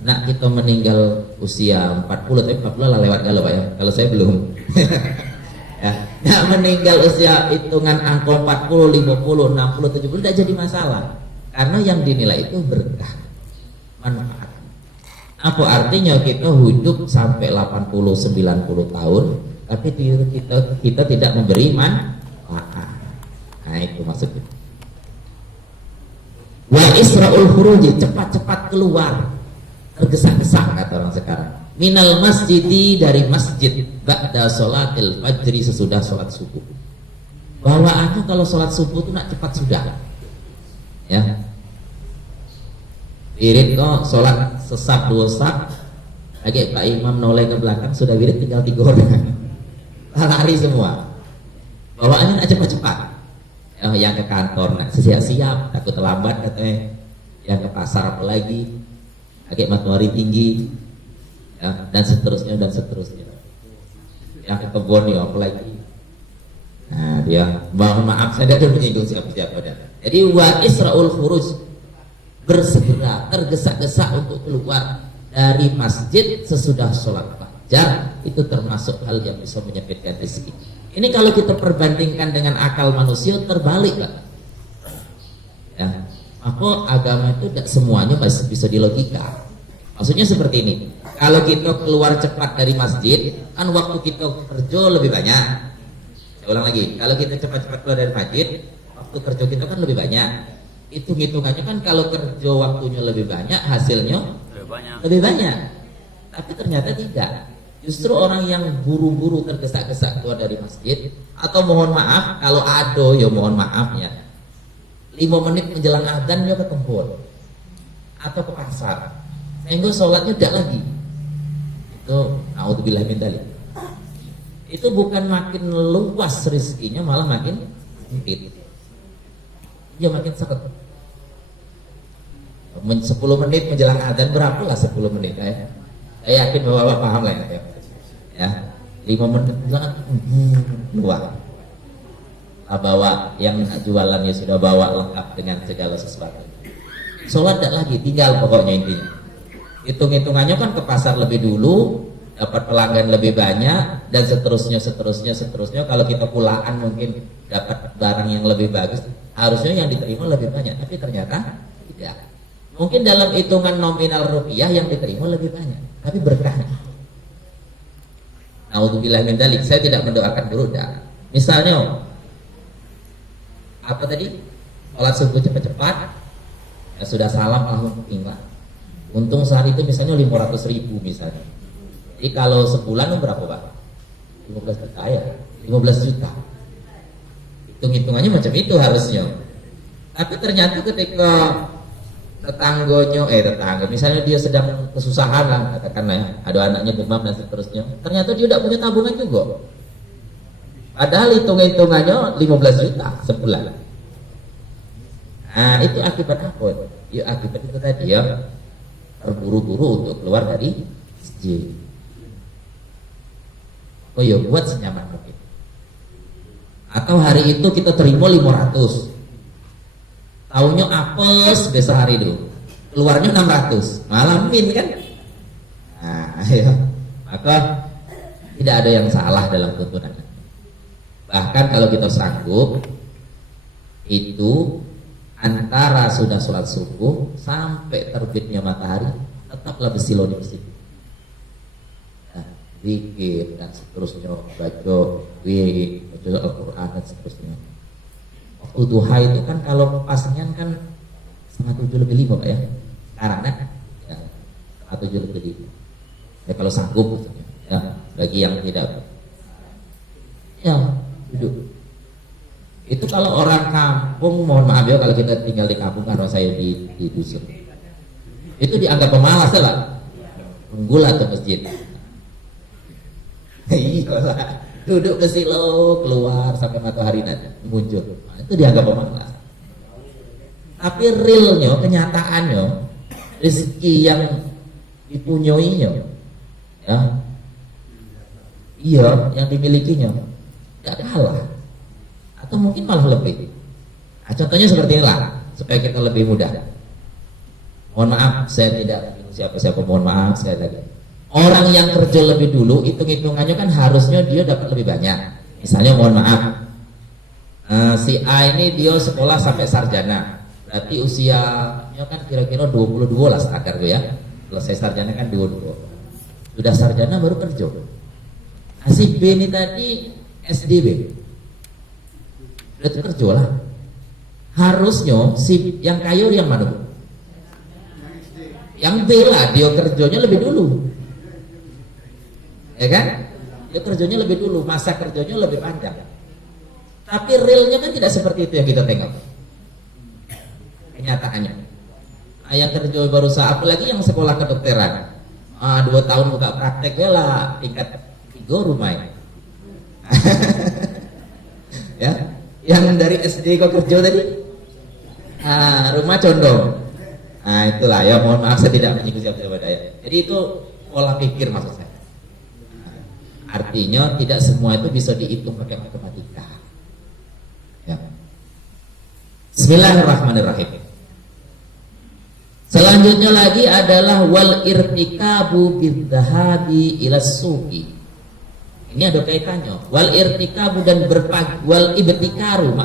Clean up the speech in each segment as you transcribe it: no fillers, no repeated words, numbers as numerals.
nak kita meninggal usia 40, tapi 40 lah lewat kalau Pak ya, kalau saya belum. Ya, nak meninggal usia hitungan angka 40, 50, 60, 70 tidak jadi masalah, karena yang dinilai itu berkah, manfaat. Apa artinya kita hidup sampai 80, 90 tahun, tapi kita tidak memberi manfaat. Nah itu maksudnya. Wa isra'ul khuruji, cepat-cepat keluar, tergesa-gesa kata orang sekarang. Minal masjidi, dari masjid, ba'da sholatil fajri, sesudah sholat subuh. Bawaannya kalau sholat subuh itu nak cepat sudah. Ya. Wirid kok sholat sesap 2 sap, lagi Pak Imam noleh ke belakang, sudah wirid tinggal 3 orang. Lari semua. Bawaannya nak cepat-cepat. Yang ke kantor nak siap-siap, takut terlambat katanya. Yang ke pasar apalagi, agak matahari tinggi, ya, dan seterusnya dan seterusnya. Yang ke kebun ya apalagi. Nah dia, mohon maaf saya tidak menyinggung siapa-siapa. Jadi wa isra'ul khuruj, bersegera, tergesa-gesa untuk keluar dari masjid sesudah sholat fajar, itu termasuk hal yang bisa menyempitkan rezeki. Ini kalau kita perbandingkan dengan akal manusia terbalik kan? Ya, maka agama itu tidak semuanya masih bisa dilogika. Maksudnya seperti ini, kalau kita keluar cepat dari masjid, kan waktu kita kerja lebih banyak. Saya ulang lagi, kalau kita cepat-cepat keluar dari masjid, waktu kerja kita kan lebih banyak. Itu hitungannya kan kalau kerja waktunya lebih banyak, hasilnya lebih banyak. Tapi ternyata tidak. Justru orang yang buru-buru tergesa-gesa keluar dari masjid, atau mohon maaf kalau ada ya mohon maaf ya, 5 menit menjelang adzan dia ke kebun atau ke pasar, sehingga sholatnya tidak lagi. Itu naudzubillah min dzalik. Itu bukan makin luas rezekinya, malah makin sempit. Dia makin seket. 10 menit menjelang adzan, berapa lah 10 menit ya? Saya yakin bahwa Bapak paham lah ya. 5 menit sangat luar. Bawa yang jualannya sudah bawa lengkap dengan segala sesuatu. Sholat tidak lagi, tinggal pokoknya intinya. Hitung-hitungannya kan ke pasar lebih dulu, dapat pelanggan lebih banyak, dan seterusnya. Kalau kita pulaan mungkin dapat barang yang lebih bagus, harusnya yang diterima lebih banyak, tapi ternyata tidak. Mungkin dalam hitungan nominal rupiah yang diterima lebih banyak, tapi berkahnya. Naudzubillah min dzalik, saya tidak mendoakan burudak. Misalnya apa tadi? Sholat subuh cepat-cepat, ya sudah salam alhamdulillah. Untung sehari itu misalnya 500.000 misalnya. Jadi kalau sebulan berapa Pak? 15 juta ya, 15 juta. Hitung-hitungannya macam itu harusnya. Tapi ternyata ketika tetangga, misalnya dia sedang kesusahan lah, katakanlah ya, ada anaknya demam dan seterusnya, ternyata dia tidak punya tabungan juga, padahal hitung-hitungannya 15 juta sebulan. Nah itu akibat apa? Ya akibat itu tadi ya, terburu-buru untuk keluar dari masjid. Oh ya buat senyaman mungkin. Atau hari itu kita terima 500, tahunya apes besok hari itu keluarnya 600, malah min kan. Nah ya, maka tidak ada yang salah dalam tuntunan. Bahkan kalau kita sanggup, itu antara sudah sholat subuh sampai terbitnya matahari tetaplah bersilo di masjid. Nah, zikir dan seterusnya, baca wirid, baca Al-Quran dan seterusnya. Waktu duha itu kan kalau pasnya kan 6:30 Pak ya. Sekarang kan ya, 6:30. Ya kalau sanggup maksudnya. Ya, bagi yang tidak ya duduk. Itu kalau orang kampung, mohon maaf ya kalau kita tinggal di kampung, karena saya di dusun. Itu dianggap pemalas lah. Tunggulah ke masjid. Iya, duduk ke silo, keluar sampai matahari nanti muncul. Nah, itu dianggap pemalas. Tapi realnya, kenyataannya, rezeki yang dipunyainya, ya, iya, yang dimilikinya, tidak kalah, atau mungkin malah lebih. Nah, contohnya seperti inilah, supaya kita lebih mudah. Mohon maaf, saya tidak siapa-siapa mohon maaf sekali lagi. Orang yang kerja lebih dulu, hitung-hitungannya kan harusnya dia dapat lebih banyak. Misalnya mohon maaf, si A ini dia sekolah sampai sarjana, berarti usianya kan kira-kira 22 lah standar gue ya. Selesai sarjana kan 22. Sudah sarjana baru kerja. Si B ini tadi SDB, berarti kerja lah. Harusnya si yang kaya yang mana? Yang B lah, dia kerjanya lebih dulu. Ya kan? Dia kerjanya lebih dulu, masa kerjanya lebih panjang. Tapi realnya kan tidak seperti itu yang kita tengok. Kenyataannya. Yang kerja baru apalagi yang sekolah kedokteran. 2 tahun buka praktek ya lah, tingkat 3 rumah. Ya. Yang dari SD kok kerja tadi? Rumah condong. Itulah ya, mohon maaf saya tidak menyinggung siapa-siapa daya. Jadi itu pola pikir maksud saya. Artinya tidak semua itu bisa dihitung pakai matematika. Ya. Bismillahirrahmanirrahim. Selanjutnya lagi adalah wal irtikabu bidzahabi ila suqi. Ini ada kaitannya. Wal irtikabu dan berpagi, wal ibtikaru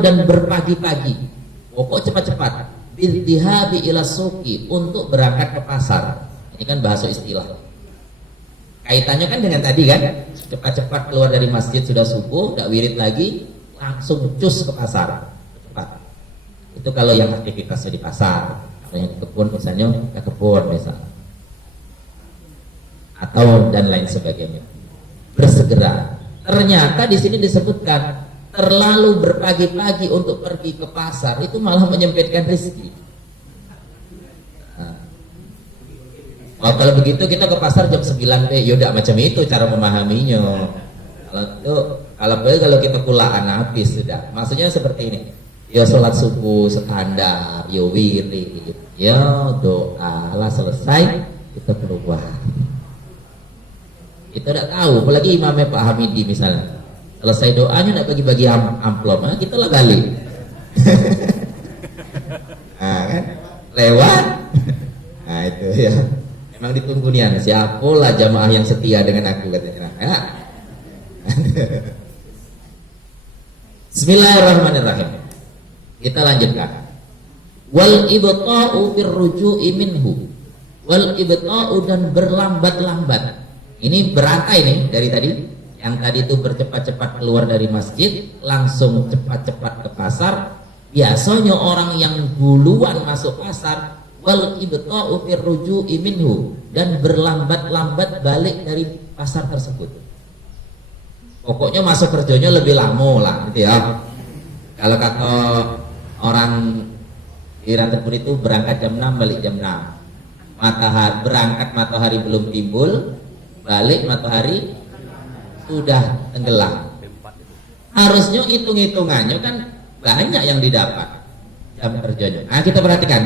dan berpagi-pagi. Pokok cepat-cepat. Bidzahabi ila suqi, untuk berangkat ke pasar. Ini kan bahasa istilah. Kaitannya kan dengan tadi kan, cepat-cepat keluar dari masjid sudah subuh, gak wirid lagi, langsung cus ke pasar, cepat. Itu kalau yang aktivitasnya di pasar. Kalau yang di kebun misalnya ke kebun misalnya, atau dan lain sebagainya. Bersegera. Ternyata di sini disebutkan terlalu berpagi-pagi untuk pergi ke pasar itu malah menyempitkan rezeki. Kalau begitu kita ke pasar jam 9 deh, yaudah macam itu cara memahaminya. Kalau kita kulaan habis sudah. Maksudnya seperti ini. Ya sholat subuh standar, ya wirid, ya doa lah selesai kita keluar. Kita tidak tahu, apalagi imamnya Pak Hamidi misalnya. Selesai doanya nak bagi-bagi amplop, kita lah balik. Kan lewat. Itu ya. Memang ditunggu nih, siapalah jamaah yang setia dengan aku katanya. Ya. Bismillahirrahmanirrahim. Kita lanjutkan. Wal ibta'u birruju'i minhu. Wal ibta'u dan berlambat-lambat. Ini berantai nih dari tadi. Yang tadi itu bercepat-cepat keluar dari masjid, langsung cepat-cepat ke pasar. Biasanya orang yang duluan masuk pasar, wal ibta'u firruju'i minhu, dan berlambat-lambat balik dari pasar tersebut. Pokoknya masuk kerjanya lebih lama lah gitu ya. Kalau kata orang di Rantepun itu berangkat jam 6 balik jam 6. Matahari belum timbul, balik matahari sudah tenggelam. Harusnya hitung-hitungannya kan banyak yang didapat jam kerjanya. Kita perhatikan,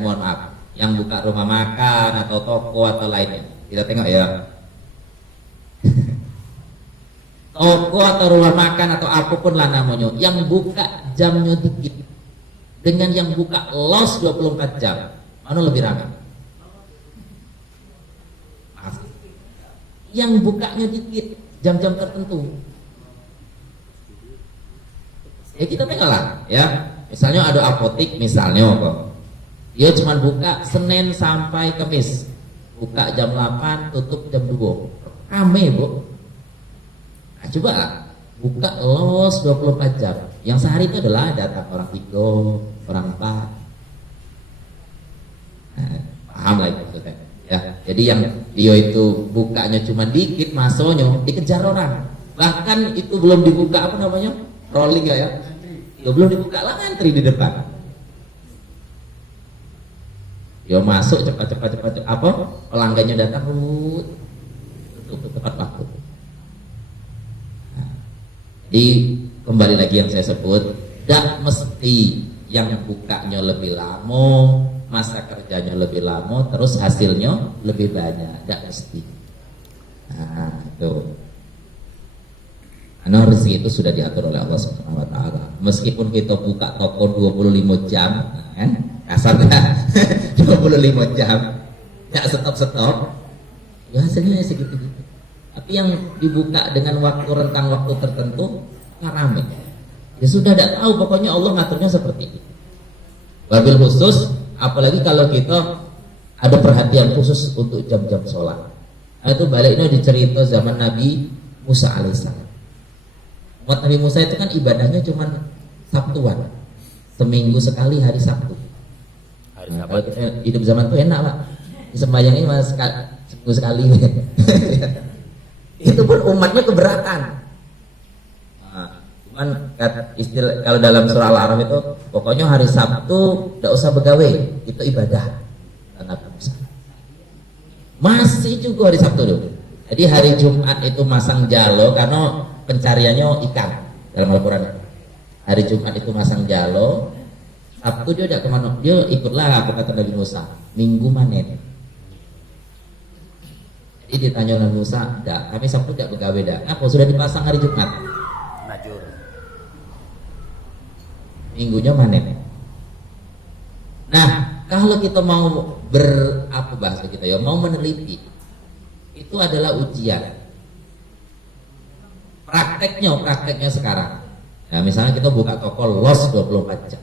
mohon maaf, yang buka rumah makan atau toko atau lainnya, kita tengok ya. Toko atau rumah makan atau apapun lah namanya, yang buka jamnya dikit dengan yang buka los 24 jam, mana lebih ramai? Maaf. Yang bukanya dikit, jam-jam tertentu. Ya kita tengoklah ya. Misalnya ada apotik misalnya kok. Dia cuma buka Senin sampai Kamis. Buka jam 8, tutup jam 2. Rame, Bu. Nah, coba lah, buka los 24 jam. Yang sehari itu adalah datang orang 3, orang 4. Nah, paham lah itu maksudnya. Ya, jadi yang dia itu bukanya cuma dikit, masanya dikejar orang. Bahkan itu belum dibuka apa namanya? Rolling ya. Dia belum dibuka lah, ngantri di depan. Dia masuk cepat apa? Pelanggannya datang tutup tepat waktu. Jadi kembali lagi yang saya sebut, tidak mesti yang bukanya lebih lama, masa kerjanya lebih lama, terus hasilnya lebih banyak, tidak mesti. Nah, itu. Karena rezeki itu sudah diatur oleh Allah Subhanahu wa taala. Meskipun kita buka toko 25 jam, kan? kasarnya 25 jam nggak stop ya hasilnya segitu-gitu. Tapi yang dibuka dengan rentang waktu tertentu rame. Ya sudah tidak tahu, pokoknya Allah ngaturnya seperti itu. Wabil khusus, apalagi kalau kita ada perhatian khusus untuk jam-jam sholat. Nah, itu baliknya dicerita zaman Nabi Musa alaihissalam. Umat Nabi Musa itu kan ibadahnya cuma Sabtuan, seminggu sekali hari Sabtu. Nah, kalau kita hidup zaman itu enak Pak, sembahyangnya mas seminggu sekali. Itu pun umatnya keberatan. Nah, cuman istilah kalau dalam surah Al-A'raf itu pokoknya hari Sabtu tidak usah begawe, itu ibadah. Masih juga hari Sabtu dulu. Jadi hari Jumat itu masang jalo karena pencariannya ikan dalam Al-Quran. Hari Jumat itu masang jalo, Sabtu dia tidak kemana, dia ikutlah apa kata Nabi Musa, Minggu manen. Jadi ditanya Nabi Musa, "Dak, kami Sabtu tidak begawe dak." Apa sudah dipasang hari Jumat? Najur. Minggunya manen. Nah, kalau kita mau apa bahasa kita ya, mau meneliti, itu adalah ujian. Prakteknya sekarang. Nah, misalnya kita buka toko los 24 jam.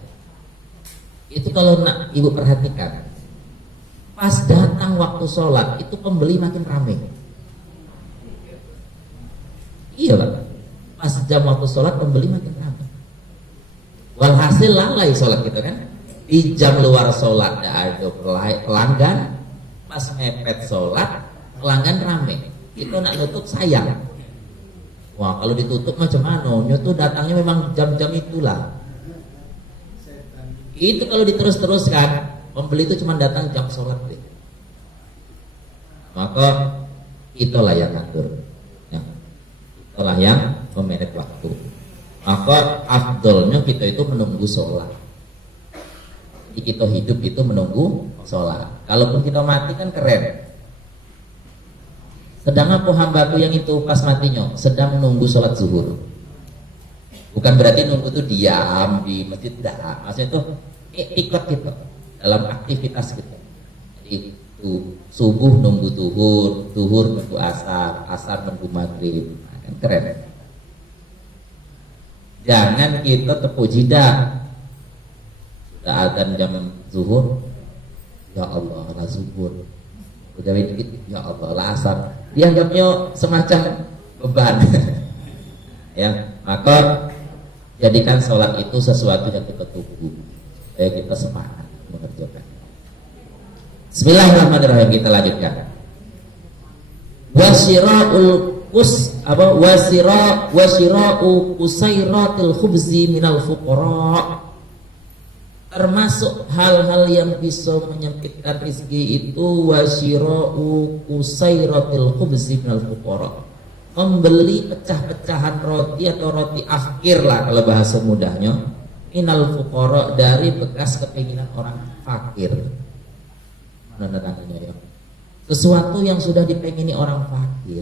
Itu kalau nak ibu perhatikan, pas datang waktu sholat itu pembeli makin ramai. Iya Pak, pas jam waktu sholat pembeli makin ramai. Walhasil lalai sholat kita kan. Di jam luar sholat ada pelanggan, pas mepet sholat pelanggan ramai. Itu nak nutup sayang. Wah kalau ditutup macam mana? Itu datangnya memang jam-jam itulah. Itu kalau diterus-teruskan, pembeli itu cuma datang jam sholat. Maka itulah yang ngatur. Ya. Itulah yang memanage waktu. Maka afdolnya kita itu menunggu sholat. Jadi kita hidup itu menunggu sholat. Kalaupun kita mati kan keren. Sedang apa hambaku yang itu pas matinya? Sedang menunggu sholat zuhur. Bukan berarti nunggu itu diam di masjid, dah. Maksudnya itu ikut kita dalam aktivitas kita. Jadi itu subuh nunggu zuhur, zuhur nunggu asar, asar nunggu maghrib. Nah, kan keren. Jangan kita tepuk jidat. Sudah adzan jam zuhur, ya Allah lah zuhur. Udah dikit, ya Allah lah asar. Dianggapnya semacam beban. Ya, maka jadikan sholat itu sesuatu yang kita tunggu, supaya kita semangat mengerjakan. Bismillahirrahmanirrahim, kita lanjutkan. Wasira'u usairatil khubzi minal fuqara. Termasuk hal-hal yang bisa menyempitkan rezeki itu wasyira'u usairatil khubzi minal fuqara. Membeli pecah-pecahan roti atau roti afkir lah kalau bahasa mudahnya, minal fuqara, dari bekas kepinginan orang fakir. Mana tandanya ya? Sesuatu yang sudah dipengini orang fakir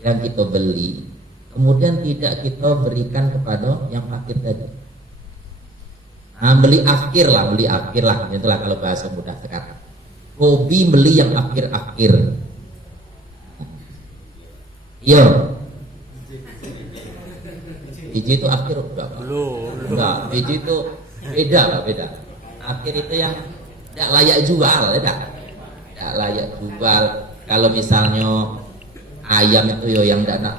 yang kita beli, kemudian tidak kita berikan kepada yang fakir tadi. Nah, beli afkir lah, itulah kalau bahasa mudah sekarang. Hobi beli yang afkir. Iya. Biji itu akhir enggak. Biji itu beda. Akhir itu yang tidak layak jual, tidak layak jual. Kalau misalnya ayam itu yang dana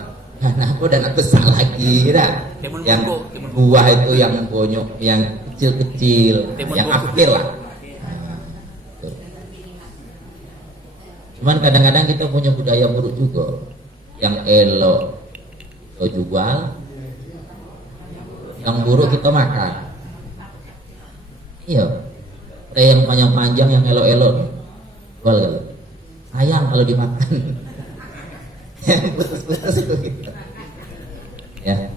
besar lagi, tidak. Yang buah itu yang bonyok, yang kecil-kecil, yang akhir lah. Cuman kadang-kadang kita punya budaya buruk juga. Yang elok kita jual, yang buruk kita makan. Iya, yang panjang-panjang, yang elok-elok jual kalau sayang kalau dimakan. Yang putus-putus itu kita. Ya.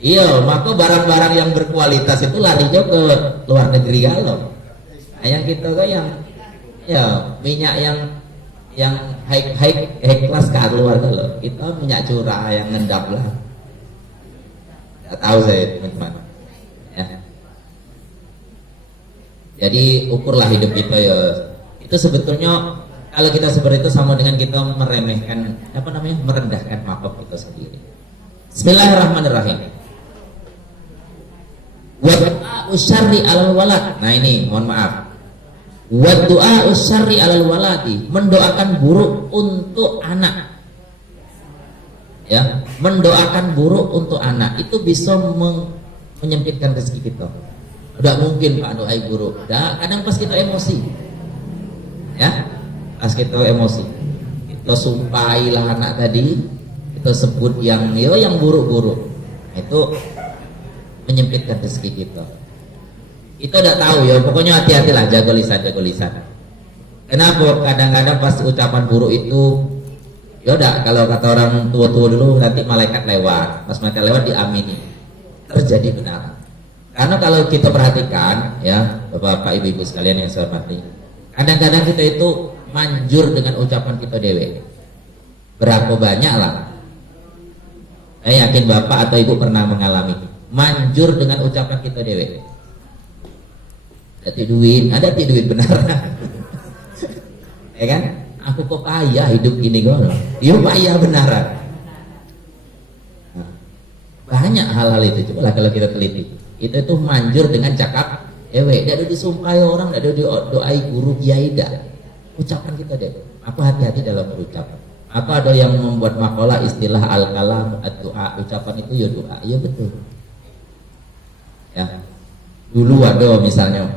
Iya, maka barang-barang yang berkualitas itu larinya ke luar negeri kalau. Nah, yang kita tuh yang ya minyak yang high class keluar kalau kita minyak curah yang ngendap lah. Tidak tahu saya teman-teman. Ya. Jadi ukurlah hidup kita ya. Itu sebetulnya kalau kita seperti itu sama dengan kita meremehkan merendahkan makhluk kita sendiri. Bismillahirrahmanirrahim. Wa du'a syarri alal walad. Nah ini mohon maaf. Wa du'a syarri alal waladi, mendoakan buruk untuk anak. Ya, mendoakan buruk untuk anak itu bisa menyempitkan rezeki kita. Tidak mungkin Pak doai buruk. Kadang pas kita emosi. Ya, pas kita emosi. Kita sumpahilah anak tadi, kita sebut yang buruk-buruk. Itu menyempitkan rezeki kita. Kita tidak tahu ya, pokoknya hati-hatilah, jaga lisan. Kenapa? Kadang-kadang pas ucapan buruk itu, yaudah kalau kata orang tua-tua dulu nanti malaikat lewat, pas malaikat lewat diamini, terjadi benar. Karena kalau kita perhatikan ya, bapak ibu-ibu sekalian yang saya hormati, kadang-kadang kita itu manjur dengan ucapan kita dewe. Berapa banyak lah? Saya yakin bapak atau ibu pernah mengalami manjur dengan ucapan kita dewe. Ada duit benar. Ya kan? Aku kok kaya hidup gini kok. Iya kaya benaran. Nah, banyak hal-hal itu. Coba kalau kita teliti. Itu tuh manjur dengan cakap ewe. Tidak ada disumpahi orang, tidak ada doai guru kiai dah. Ucapan kita deh. Apa hati-hati dalam berucap. Apa ada yang membuat makalah istilah al-kalam ad-doa. Ucapan itu ya doa. Iya betul. Ya. Dulu ada misalnya